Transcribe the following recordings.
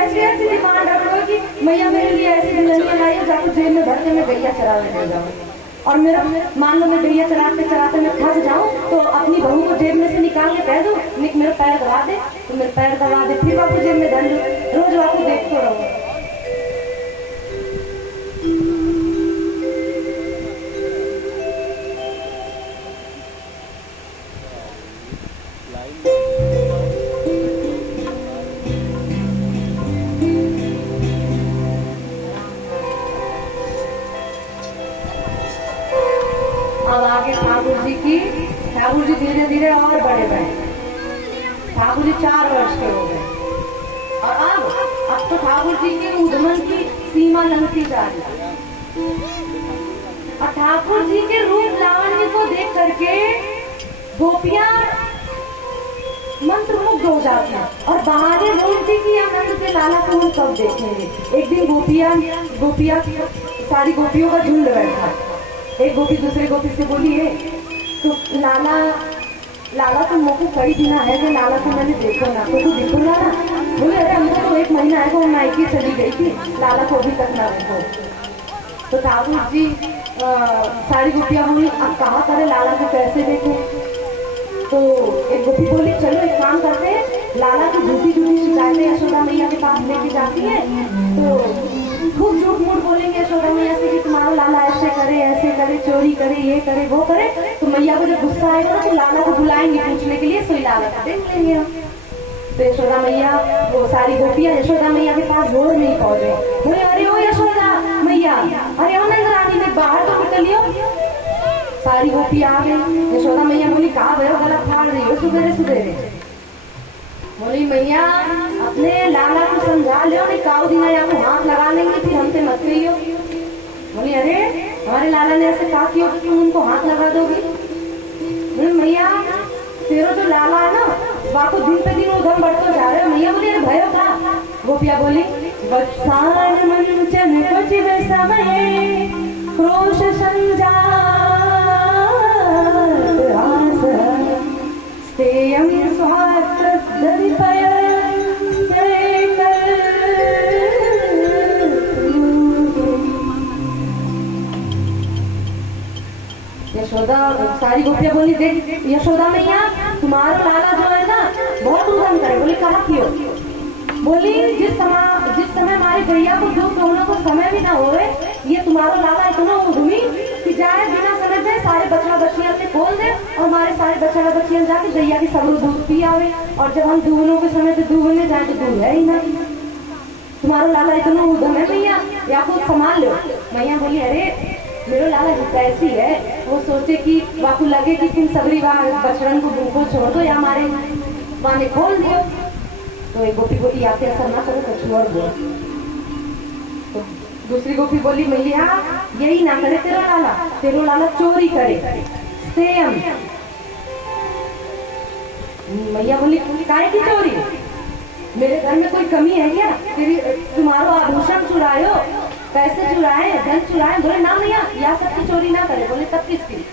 ऐसी ऐसी डिमांड रख लो कि मैया मेरे लिए ऐसी दुल्हनिया लाई हो जाकर जेब में भर के मैं गैया चराने ले जाऊँ। और मेरा मान लो मैं गैया चराते चराते मैं थक जाऊँ तो अपनी बहू को जेब में से निकाल के कह दो मेरा पैर दबा दे, तो मेरे पैर दबा दे, फिर बापू जेब में धर दो, रोज बापू देखते रहो। अब आगे ठाकुर जी धीरे धीरे और बड़े बड़े, ठाकुर जी 4 वर्ष के हो गए और अब तो ठाकुर जी के उद्गमन की सीमा लंघती जा रही है। और ठाकुर जी के रूप लावण्य को देख करके गोपियां मंत्रमुग्ध हो जाती हैं और बहाने ढूंढती कि आनंद के लाला को हम कब देखेंगे। एक दिन गोपियां सारी गोपियों का झुंड बैठा। एक गोपी दूसरे गोपी से बोली है तो लाला तुम मुझको कई दिन है कि लाला को मैंने देखो ना, तो तू देखो ना। बोले अरे हमको तो 1 महीना है वो नाइकी चली गई थी, लाला को अभी तक ना देखो। तो ठाकुर जी सारी गोपियां बोली अब कहाँ करे लाला को कैसे देखे। तो एक गोपी बोली चलो एक काम करते हैं, लाला की झूठी शिकायतें यशोदा मैया के पास लेके जाती है तो खूब झूठ मूठ बोलेंगे यशोदा मैया से कि तुम्हारा लाला ऐसे करे चोरी करे ये करे वो करे। तो मैया को जब गुस्सा आएगा तो लाला को बुलाएंगे पूछने के लिए, सोई लाला को देख लेंगे हम। तो यशोदा मैया वो सारी गोपियां यशोदा मैया के पास रोड नहीं पहुंचे। बोले अरे ओ यशोदा मैया, अरे ओ नंद रानी ने बाहर तो निकलियो। सारी गोपियां आ गई। यशोदा मैया बोली कहा भयो गलत फाड़ रही हो सुबेरे सुबेरे। बोली मैया अपने लाला को समझा लो, नहीं काऊ दिन आपको हाथ लगा लेंगे फिर हमसे मत कहियो। बोली अरे हमारे लाला ने ऐसे कहा कि तुम उनको हाथ लगा दोगे। बोली मैया तेरा जो लाला है ना वाको दिन पे दिन उधम बढ़ते जा रहे हो। मैया बोली अरे भयो था। गोपिया बोली वत्सान मंचन कुछ समय क्रोश संजात स्तेयं स्वार्थ दधिपय यशोदा सारी गोपियां बोली देख यशोदा मैया तुम्हारा लाला जो है ना बहुत उधम करे। बोली कहा क्यों। बोली जिस समय हमारी गैया को दूध दोनों को समय भी ना होवे, ये तुम्हारा लाला इतना उधमी कि जाए बिना समय दे सारे बछड़ा बछियां के खोल दे और हमारे सारे बछड़ा बछियां जाके गैया की सब दूध पी आवे, और जब हम दूहनों के समय पे दूहने जाए तो दूध है ही ना। तुम्हारा लाला इतना उधम है भैया, या खुद संभाल लो। मैया बोली अरे मेरा लाला कैसी है, वो सोचे कि वाकू लगे कि तुम सबरी बछड़न को भूखो छोड़ दो या हमारे माने खोल दियो। तो एक गोपी बोली आते असर ना करो तो छोड़ दो। तो दूसरी गोपी बोली मैया यही ना करे तेरा लाला चोरी करे। सेम मैया बोली काय की चोरी, मेरे घर में कोई कमी है क्या, तुम्हारा आभूषण चुरायो, पैसे चुराए, धन चुराए। बोले ना मैया या सबकी चोरी ना करे। बोले तब किसकी।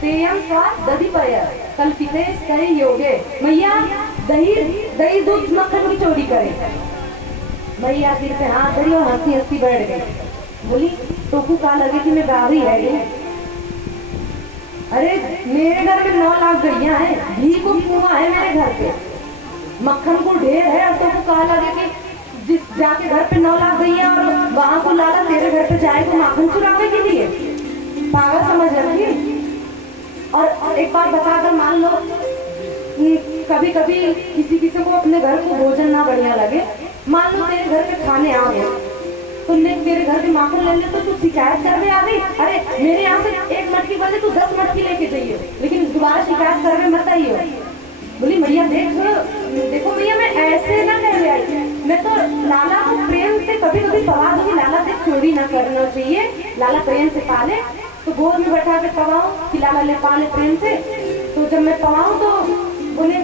तेयम स्वाद दधी पय कल्पिते करे योगे। मैया दही दूध मक्खन की चोरी करे। मैया सिर पे हाथ धरी और हंसती हंसती बैठ गई। बोली टोकू का लगे कि मैं गावी है गई। अरे मेरे घर में 9 लाख गैया है, घी को कुआं है मेरे घर पे, मक्खन को ढेर है, और तुमको कहा लगे कि जिस जाके घर पे 9 लाख गैया और वहां को लाला तेरे घर पे जाए तो माखन चुरावे के लिए पागल समझ रखी। और एक बार बताकर मान लो कभी कभी किसी को अपने घर को भोजन ना बढ़िया लगे, मान लो तेरे घर पे खाने आ गए, तुमने मेरे घर के माखन ले लिया तो तू शिकायत करने आ गई। अरे मेरे यहाँ से 1 मटकी बने तू 10 मटकी लेके जाइए, लेकिन दोबारा शिकायत करने मत आइए। बोली मैया देखो मैया मैं ऐसे ना कर रही आई, मैं तो लाला को प्रेम से कभी कभी पवा दूंगी। लाला से चोरी ना करना चाहिए, लाला प्रेम से पाले तो गोद में बैठा के पवाऊं कि लाला ले पाले प्रेम से। तो जब मैं पवाऊं तो बोले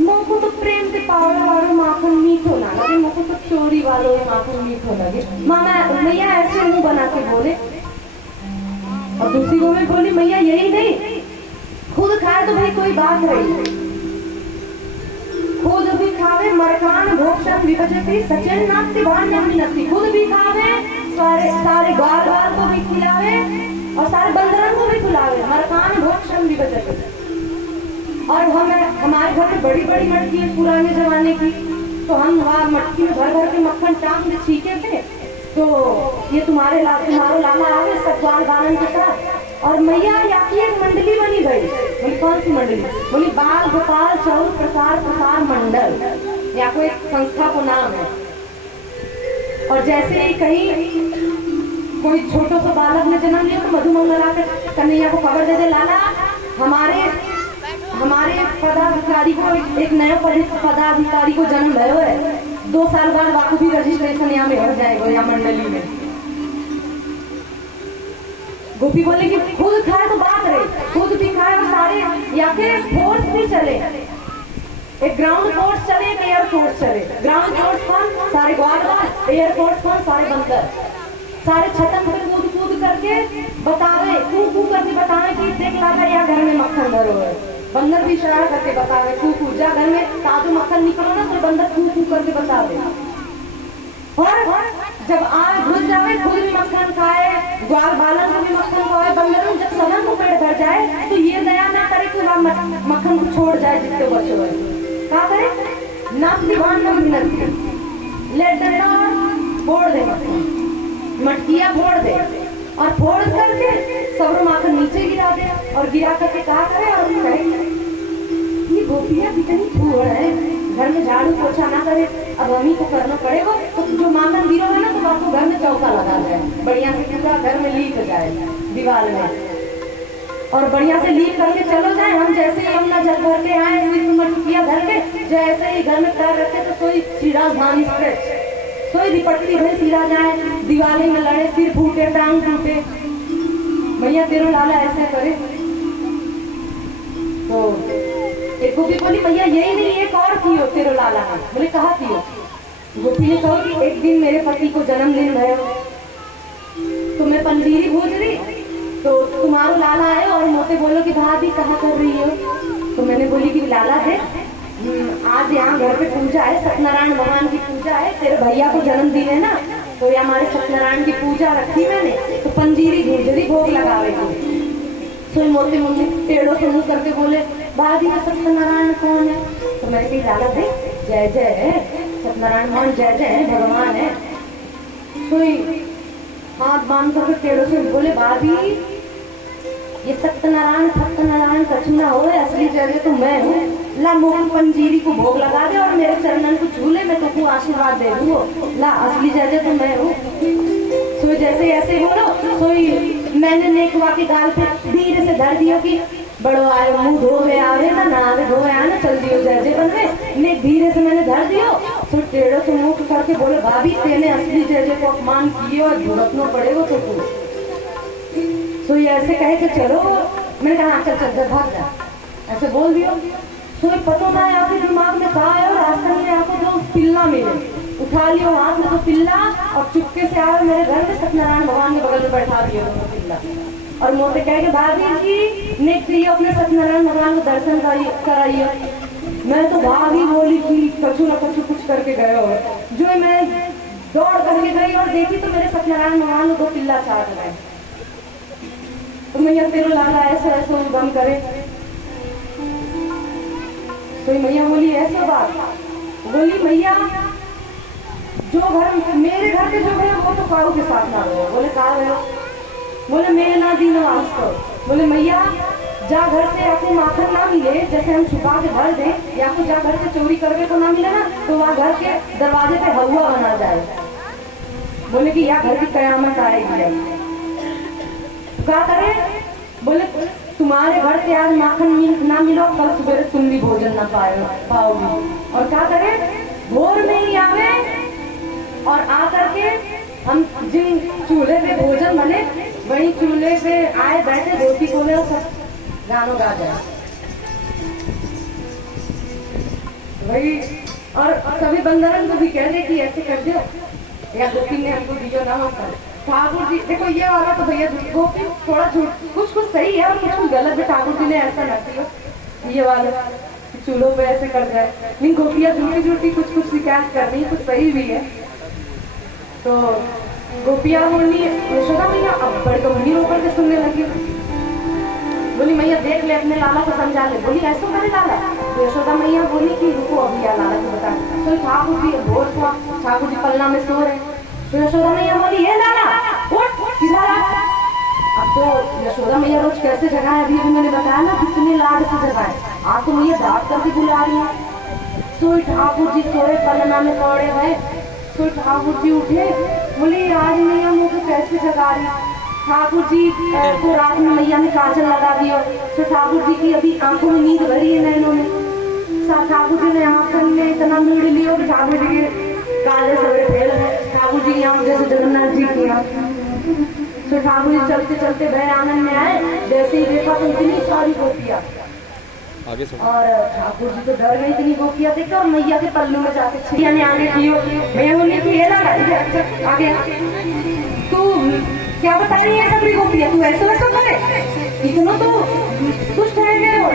मुझको तो प्रेम से पावड़ा वालों माखन मीठो ना लगे, मुझको तो चोरी वालों माखन मीठो लगे। मामा मैया ऐसे मुंह बना के बोले। और दूसरी गो में बोली मैया यही नहीं, खुद खाए तो भाई कोई बात रही, खुद भी खा खावे मरकान भोक्षम विभजती सचिन नास्ति भाण्यम विनती, खुद भी खावे सारे सारे ग्वाल वाल को भी खिलावे और सारे बंदरन को भी खिलावे। मरकान भोक्षम विभजती। और हमारे घर में बड़ी बड़ी मटकी है पुराने जमाने की, तो हम वहाँ मटकी में भर भर के मक्खन टांग के छीके थे। तो ये तुम्हारो लाला आवे सब ग्वाल बालन के साथ, और मैया यहाँ की एक मंडली बनी गई। बोली कौन सी मंडली? बोली बाल गोपाल चौर प्रसार मंडल, या कोई एक संस्था को नाम है। और जैसे ही कहीं कोई छोटो सा बालक ने जन्म लिया तो मधुमंगला के कन्हैया को खबर दे दे, लाला हमारे पदाधिकारी को एक नया पदाधिकारी को जन्म भयो है, 2 साल बाद वाकु भी रजिस्ट्रेशन यहाँ में हो जाएगा यहाँ मंडली में। गोपी बोले कि खुद खाए तो बात रही, खुद भी खाए और सारे या फिर फोर्स भी चले, एक ग्राउंड फोर्स चले एक एयर फोर्स चले। ग्राउंड फोर्स कौन? सारे ग्वाल, एयर फोर्स कौन? सारे बंदर। सारे छतन पे कूद कूद करके बतावे, कू करके बतावे कि देख लाकर यहाँ घर में मक्खन भरो है। बंदर भी इशारा करके बतावे कू जा घर में ताजो मक्खन निकलो ना, तो बंदर कू करके बतावे। और जब आग घुस जावे खुद भी मक्खन खाए, ग्वाल बालन को भी मक्खन खाए, बंदरों जब सबन को पेट भर जाए तो ये दया ना करे कि मक्खन को छोड़ जाए जितने बचे हुए। क्या करे? नम दीवान नम मिनती लेट देना, फोड़ दे मटकिया फोड़ दे, और फोड़ करके सबरो माथा नीचे गिरा दे, और गिरा करके कहा करे और कहे ये गोपियां कितनी फूहड़ है, घर में झाड़ू पोछा ना करे, अब हम ही को करना पड़ेगा। तो जो माखन गिरो है ना तो आपको घर में चौका लगा जाए, बढ़िया से पूरा घर में लीक जाए दीवार में, और बढ़िया से लीक करके चलो जाए। हम जैसे ही यमुना जल भर के आए मटकिया घर के, जैसे ही घर में पैर रखे तो सोई राजधानी स्ट्रेच, सोई दिपटती भर सिरा जाए, दिवाली में लड़े, सिर फूटे, टांग टूटे। भैया तेरो लाला ऐसे करे। तो एक गोपी बोली भैया यही नहीं एक और की हो तेरो लाला ने। बोले कहा की हो? गोपी ने कहा कि एक दिन मेरे पति को जन्मदिन भयो, तो मैं पंजीरी भूज रही, तो तुम्हारो लाला आए और मोते बोलो कि भाभी कहाँ कर रही हो? तो मैंने बोली कि लाला है आज यहाँ घर पे पूजा है, सत्यनारायण भगवान की पूजा है, तेरे भैया को जन्मदिन है ना, तो ये हमारे सत्यनारायण की पूजा रखी मैंने, तो पंजीरी भूजरी भोग लगावेगी। सोई मोते मुन्ने पेड़ों से मुंह करके बोले भाभी ये सत्यनारायण कौन है? तो मैंने कही लाला दे जय जय है सत्यनारायण मान, जय जय है भगवान है। सोई हाथ बांध करके पेड़ों से बोले भाभी ये सत्यनारायण कछुना हो, असली जय तो मैं हूँ, ला मोहन पंजीरी को भोग लगा दे और मेरे चरणन को छू ले, मैं तुमको आशीर्वाद दे दूँ, ला असली जय तो मैं हूँ। सोई जैसे ऐसे बोलो, सोई मैंने नेकवा की गाल पे धीरे से धर दियो कि बड़ो आए मुंह धोवे आवे ना आवे धोवे आए ना, चल दियो जय जय बनवे ने, धीरे से मैंने धर दियो। तो टेढ़ो से मुंह करके बोले भाभी तेने असली जय जय को अपमान किए और भुगतना पड़ेगा तो तू। तो ये ऐसे कहे कि चलो, मैंने कहा चल चल चल भाग जा, ऐसे बोल दियो। तो पता ना आपके दिमाग में कहा है, और रास्ते में आपको जो पिल्ला मिले उठा लियो हाथ में तो पिल्ला, और चुपके से आए मेरे घर में सत्यनारायण भगवान के बगल में बैठा दियो तो पिल्ला, और मोते कहे कि भाभी जी नेक्स्ट लिए अपने सत्यनारायण भगवान को दर्शन कराइए। मैं तो भाभी बोली कि कछु न कछु कुछ करके गए हो, जो मैं दौड़ करके गई और देखी तो मेरे सत्यनारायण भगवान को पिल्ला चाट गए। तो मैया तेरो लाला ऐसा ऐसा उद्गम करे। तो मैया बोली ऐसा बात, बोली मैया जो घर मेरे घर के जो है वो तो काऊ के साथ ना रहो। बोले कहा रहे? बोले मेरे ना दीनो आज तो। बोले मैया जा घर से आपको माखन ना मिले, जैसे हम छुपा के भर दे, या तो जा घर से चोरी करके को ना मिले ना, तो वहाँ घर के दरवाजे पे हवा बना जाए। बोले कि या घर की कयामत आएगी। क्या करे? बोले तुम्हारे घर से आज माखन ना मिलो, कल सुबह तुम भी भोजन ना पाओगी। और क्या करे? भोर में ही आवे और आ करके हम जिन चूल्हे पे भोजन बने वही चूल्हे पे आए बैठे रोटी बोले और सब गानों गा जाए वही। और सभी बंदरन को भी कह दे कि ऐसे कर दो, या गोपी ने हमको दियो ना होता। ठाकुर जी देखो ये वाला तो भैया गोपी थोड़ा झूठ कुछ सही है और कुछ गलत भी, ठाकुर जी ने ऐसा ना किया ये वाला। चूल्हों पे ऐसे कर जाए। लेकिन गोपियाँ झूठी झूठी कुछ कुछ शिकायत कर रही, कुछ सही भी है। तो गोपियाँ बोली यशोदा मैया अब बड़ी गंभीर होकर के सुनने लगी। बोली मैया देख ले अपने लाला को समझा ले। बोली ऐसा करे लाला? तो यशोदा मैया बोली कि रुको अभी यार लाला को बता। तो ठाकुर जी बोल हुआ, ठाकुर जी पलना में सो रहे। तो यशोदा मैया बोली ये लाला उठ लाला। अब तो यशोदा मैया रोज कैसे जगाए, अभी अभी मैंने बताया ना कितने लाड से जगाए। आज तो मैया डांट करके बुला रही है। सोई ठाकुर जी सोए पलना में पड़े हैं। तो ठाकुर जी उठे, बोले आज मैया मुझे कैसे जगा रही। ठाकुर जी को रात में मैया ने काजल लगा दिया। तो ठाकुर जी की अभी आंखों में नींद भरी है नैनों में। ठाकुर जी ने आंखों में इतना मीड़ लिया कि ठाकुर जी के काले सवेरे फेल है। ठाकुर जी की आंख जैसे जगन्नाथ जी की आंख। तो ठाकुर जी चलते चलते भय आनंद में आए। जैसे ही देखा तो इतनी सारी गोपियां आगे और ठाकुर जी तो डर गई इतनी गोपियां देखकर और मैया के पल्लू में जाके छिया ने आगे कियो। मैं बोली कि ये लगा आगे तू क्या बता रही है सभी गोपियां, तू ऐसा वैसा करे इतना तो दुष्ट है गए हो।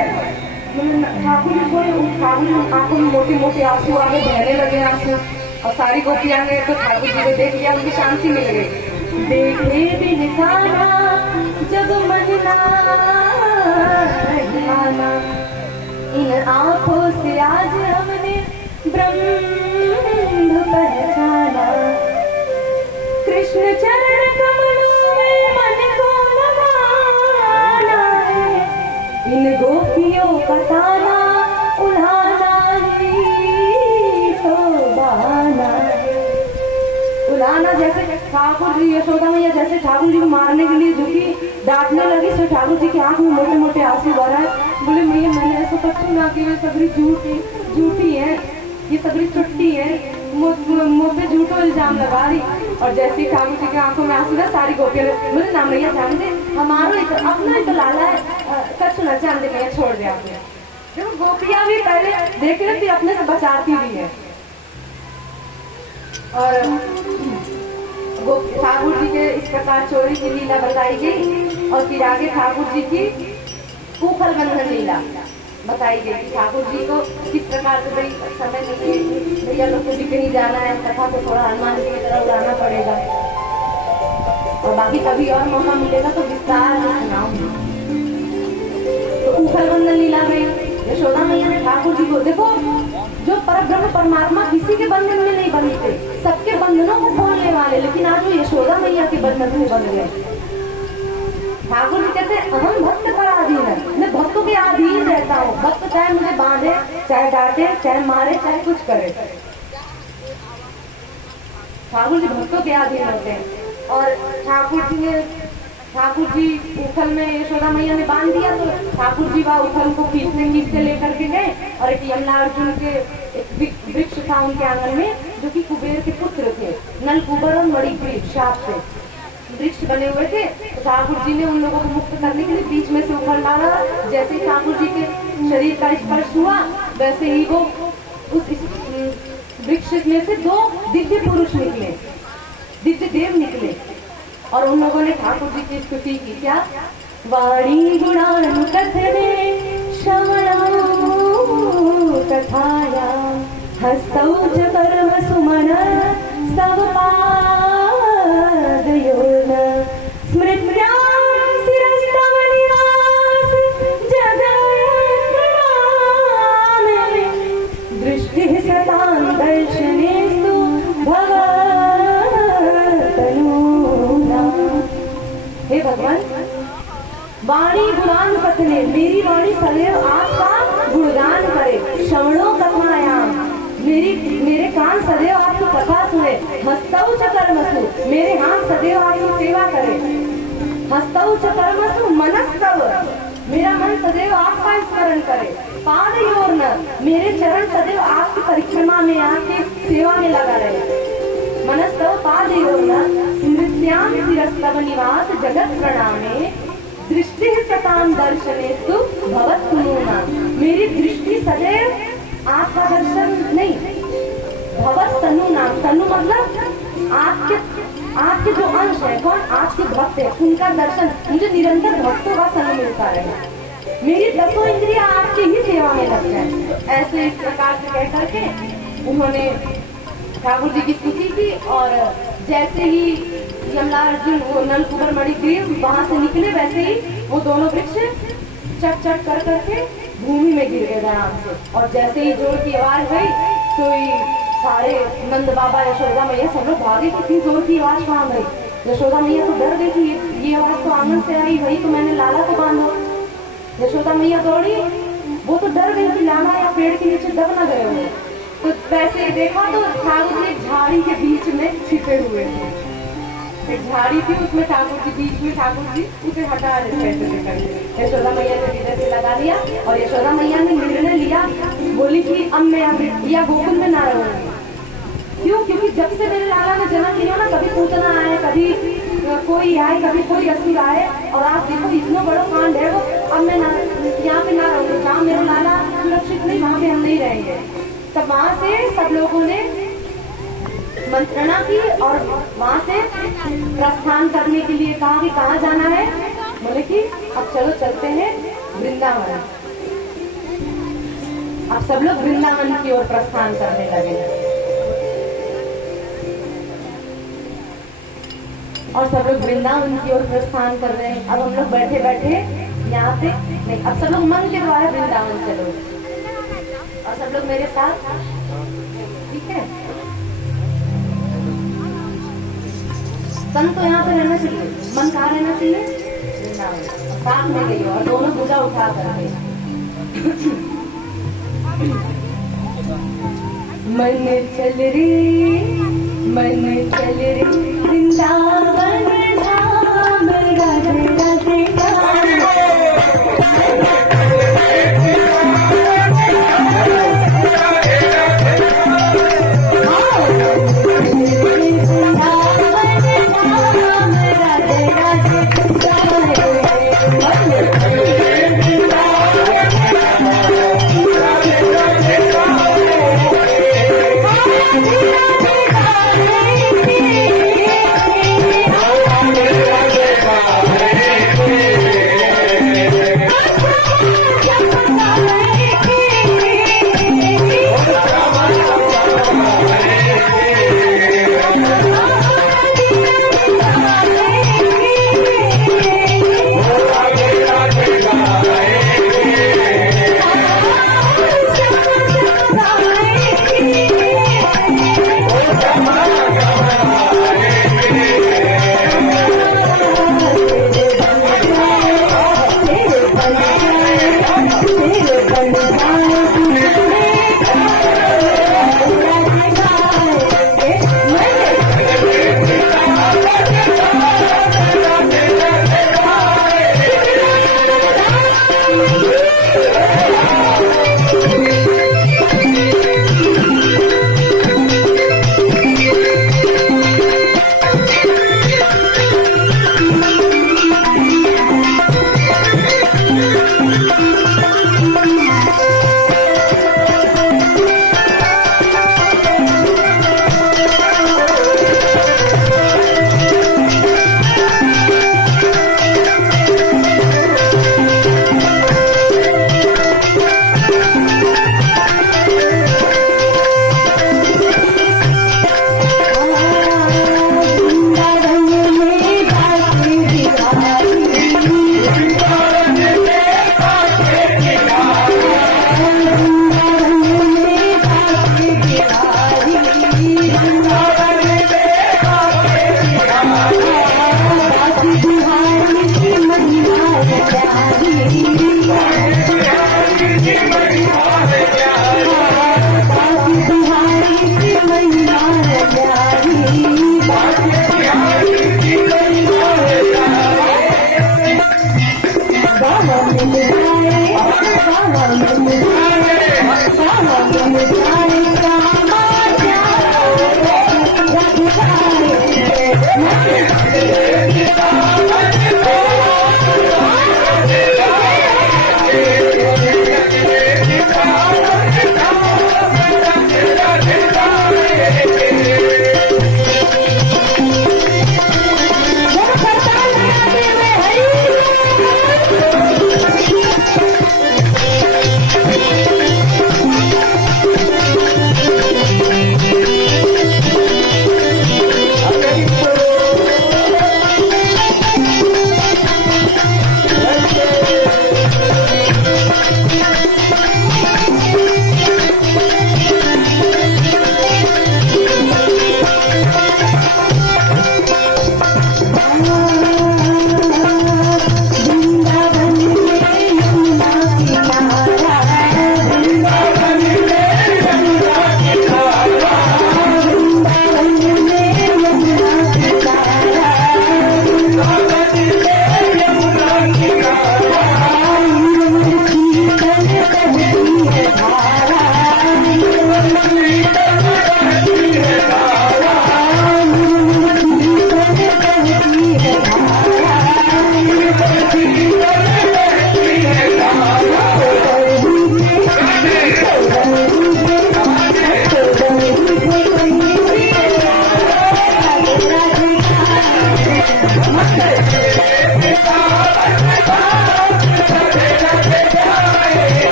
ठाकुर जी सोए, ठाकुर जी आंखों में मोटे मोटे आंसू आगे बहने लगे आंसू। और सारी गोपियां ने तो ठाकुर जी को देख लिया, उनकी शांति मिल गई। देखे बिन कान्हा जब मन ना इन आंखों से आज हमने ब्रह्म पहचाना। कृष्ण चरण कमलों में मन को लगाना है। इन गोपियों का ताना उल्हाना ही तो बहाना है। उल्हाना जैसे ठाकुर जी यशोदा मैया जैसे ठाकुर जी को मारने के लिए झुकी, डांटने लगी। तो ठाकुर जी की आंख में मोटे मोटे आंसू भर है। बोले मैया मैंने ऐसा कछु ना कि वे सबरी झूठी है, ये सबरी छुट्टी है, मुँह पे झूठो इल्जाम लगा रही। और जैसे ही ठाकुर जी की आंखों में आंसू ना सारी गोपियां बोले ना मैया जान दे, हमारा अपना ही तो लाला है, कछु ना जान दे मैया छोड़ दे आपने। देखो गोपियां भी पहले देख रही थी अपने से बचाती भी है। और ठाकुर जी के इस प्रकार चोरी की लीला बताई गई। और फिर आगे ठाकुर जी की ऊखल बंधन लीला बताई गई। ठाकुर जी को किस प्रकार से भाई समय नहीं भैया लोग को भी कहीं जाना है, कथा को थोड़ा हनुमान जी की तरह उड़ाना पड़ेगा। और बाकी कभी और मौका मिलेगा तो विस्तार से सुनाऊंगी। तो ऊखल बंधन लीला में यशोदा मैया ने ठाकुर जी को देखो, जो परब्रह्म परमात्मा किसी के बंधन में नहीं बंधते, सबके बंधनों को खोलने वाले, लेकिन आज वो यशोदा मैया के बंधन से बंध गए। ठाकुर जी कहते हैं अहम भक्त पर अधीन है, मैं भक्तों के अधीन रहता हूँ। भक्त चाहे मुझे बांधे, चाहे डांटे, चाहे मारे, चाहे कुछ करे, ठाकुर जी भक्तों के अधीन होते हैं। और ठाकुर जी उखल में यशोदा मैया ने बांध दिया। तो ठाकुर जी वह उखल को खींचते लेकर के गए। और एक यमुना अर्जुन के एक वृक्ष था उनके आंगन में, जो कि कुबेर के पुत्र थे, नल कुबर और मणिग्रीव शाप से वृक्ष बने हुए थे। तो ठाकुर जी ने उन लोगों को मुक्त करने के लिए बीच में से उखल डाला। जैसे ही ठाकुर जी के शरीर का स्पर्श हुआ, वैसे ही वो उस वृक्ष में से दो दिव्य पुरुष निकले, दिव्य देव निकले। और उन लोगों ने ठाकुर जी की स्तुति की। क्या? वाणी गुणानु कथने श्रवणो कथाया हस्तौ च कर्म सुमन सब पादयोन स्मृत्यां शिरस्तव निवास जगन्नामे दृष्टिः सतां दर्शनेस्तु भवतनूना। हे भगवान, वाणी गुणान कथने, मेरी वाणी सदैव आपका गुणगान करे। श्रवणों कथायाम, मेरे कान सदैव आपकी कथा सुने। हस्तौ च कर्मसु, मेरे हाथ सदैव आपकी सेवा करे। हस्तौ च कर्मसु मनस्तव, मेरा मन सदैव आपका स्मरण करे। पादयोर्न, मेरे चरण सदैव आपकी परिक्रमा में, आपकी सेवा में लगा रहे। मनस्तव पादयोर्न स्मृत्यां शिरस्तव निवास जगत प्रणामे दृष्टि सतां दर्शनेस्तु भवत्तनूना। मेरी दृष्टि सदैव आपका दर्शन नहीं, भवत्तनूना, तनु मतलब आपके जो अंश है, कौन? आपके भक्त है, उनका दर्शन मुझे निरंतर भक्तों का संग मिलता रहे। मेरी 10 इंद्रियां आपकी ही सेवा में लग जाए। तो ऐसे इस प्रकार से कह करके उन्होंने ठाकुर जी की स्तुति की। और जैसे ही यमला अर्जुन वो नलकुबर मणिग्रीव वहां से निकले, वैसे ही वो दोनों वृक्ष चट चट कर करके भूमि में गिर गए आराम से। और जैसे ही जोर की आवाज हुई तो सारे नंद बाबा, यशोदा मैया सब लोग भागे। कितनी जोर की आवाज कहाँ गई। यशोदा मैया तो डर गई कि ये आवाज तो आंगन से आई, वही तो मैंने लाला को बांधा। यशोदा मैया दौड़ी, वो तो डर गई कि लाला या पेड़ के नीचे दब न गए होंगे। तो वैसे देखा तो ठाकुर जी झाड़ी के बीच में छिपे हुए थे। एक झाड़ी थी, उसमें ठाकुर जी बीच में, ठाकुर जी उसे हटा रहे थे। यशोदा मैया ने हृदय से लगा लिया और यशोदा मैया ने निर्णय लिया, बोली कि अब मैं या गोकुल में ना रहूंगी। क्यों? क्योंकि जब से मेरे लाला ने जन्म लिया ना, कभी पूतना आए, कभी कोई आए, कभी कोई असुर आए, और आप देखो इतना बड़ा कांड है वो। अब मैं यहाँ पे ना रहूंगी, जहाँ मेरा लाला सुरक्षित नहीं वहाँ पे हम नहीं रहेंगे। तब वहां से सब लोगों ने मंत्रणा की और वहां से प्रस्थान करने के लिए कहा कि कहाँ जाना है। बोले कि अब चलो चलते हैं वृंदावन। अब सब लोग वृंदावन की ओर प्रस्थान करने लगे और सब लोग वृंदावन की ओर प्रस्थान कर रहे हैं। अब हम लोग बैठे बैठे यहाँ पे नहीं, अब सब लोग मन के द्वारा वृंदावन चलो और सब लोग मेरे साथ, ठीक है। तन तो यहाँ पे रहना चाहिए, मन कहाँ रहना चाहिए? वृंदावन। साथ में गई और दोनों भुजा उठा करके मन चल रे, मन चल रे वृंदावन धाम, राधे राधे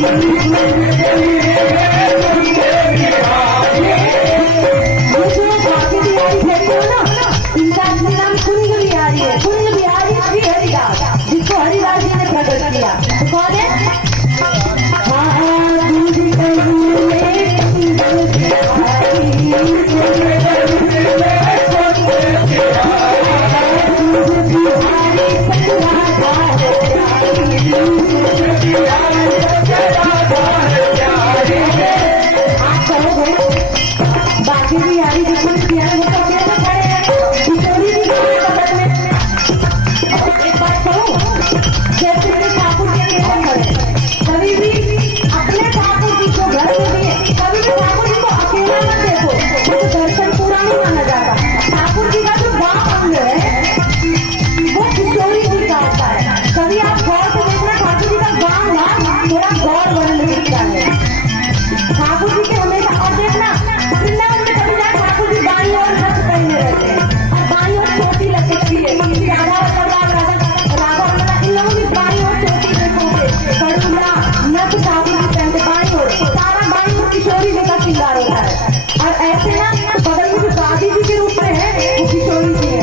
इनका नाम कुंज बिहारी है। कुंज बिहारी श्री हरिदास, जिसको हरिदास जी ने प्रकट किया। तो कौन है? बाकी बिहारी जो कुछ किया है वो तो कैसे खड़े हैं? किशोरी जी को पकड़ में एक बात कहूँ, जैसे मेरे ठाकुर जी के घर कभी भी अपने ठाकुर जी को घर में भी कभी भी ठाकुर जी को अकेला मत देखो, तो दर्शन पूरा नहीं माना जाता। ठाकुर जी का जो गाँव अंग है वो किशोरी जी का होता है। कभी आप गौर से देखना, ठाकुर जी का गाँव ना थोड़ा गौर वर्णन दिखता है ठाकुर जी के हमेशा। और देखना वृंदावन में कभी जाए ठाकुर जी बाई और नथ पहने रहते हैं, और बाई और चोटी लटकती है। राधा और राधा इन लोगों की बाई और चोटी देखोगे, कड़ूला नथ ठाकुर जी पहनते बाई और सारा बाई और किशोरी जी का श्रृंगार होता है। और ऐसे ना बगल में जो दादी जी के रूप में है वो किशोरी जी है,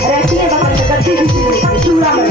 रहती है बगल में गद्दी जी की चूड़ा में।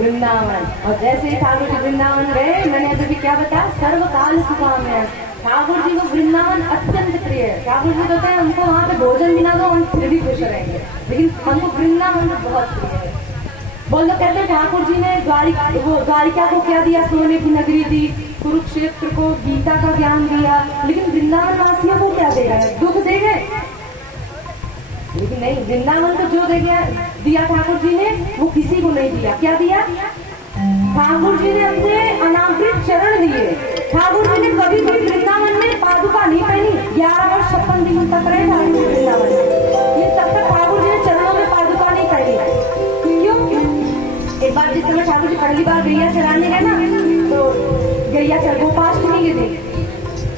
वृंदावन। और जैसे ही ठाकुर जी वृंदावन गए, मैंने अभी भी क्या बताया, सर्वकाल सुखाम है। ठाकुर जी को वृंदावन अत्यंत प्रिय है। ठाकुर जी कहते हैं हमको वहाँ पे भोजन बिना दो हम फिर भी खुश रहेंगे, लेकिन हमको वृंदावन बहुत प्रिय है। बोल दो, कहते हैं ठाकुर जी ने द्वारिका को क्या दिया, सोने की नगरी दी, कुरुक्षेत्र को गीता का ज्ञान दिया, लेकिन वृंदावन वासियों को क्या दे गए, दुख दे गए। लेकिन नहीं, वृंदावन को जो दिया ठाकुर जी ने, वो किसी को नहीं दिया। क्या दिया? ठाकुर जी ने अपने अनावृत चरण दिए। ठाकुर जी ने कभी भी वृंदावन में पादुका नहीं पहनी। 11 वर्ष 56 दिन तक रहे ठाकुर जी वृंदावन में, ये तब तक ठाकुर जी ने चरणों में पादुका नहीं पहनी। क्यों? एक बार जिस समय ठाकुर जी पहली बार गैया चराने गए ना, तो गैया चर गोपाष्टमी के दिन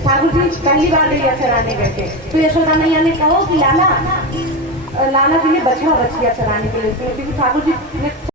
ठाकुर जी पहली बार गैया चराने गए थे, तो यशोदा मैया ने कहा कि लाला के लिए बछड़ा बछिया चराने के लिए, क्योंकि ठाकुर जी ने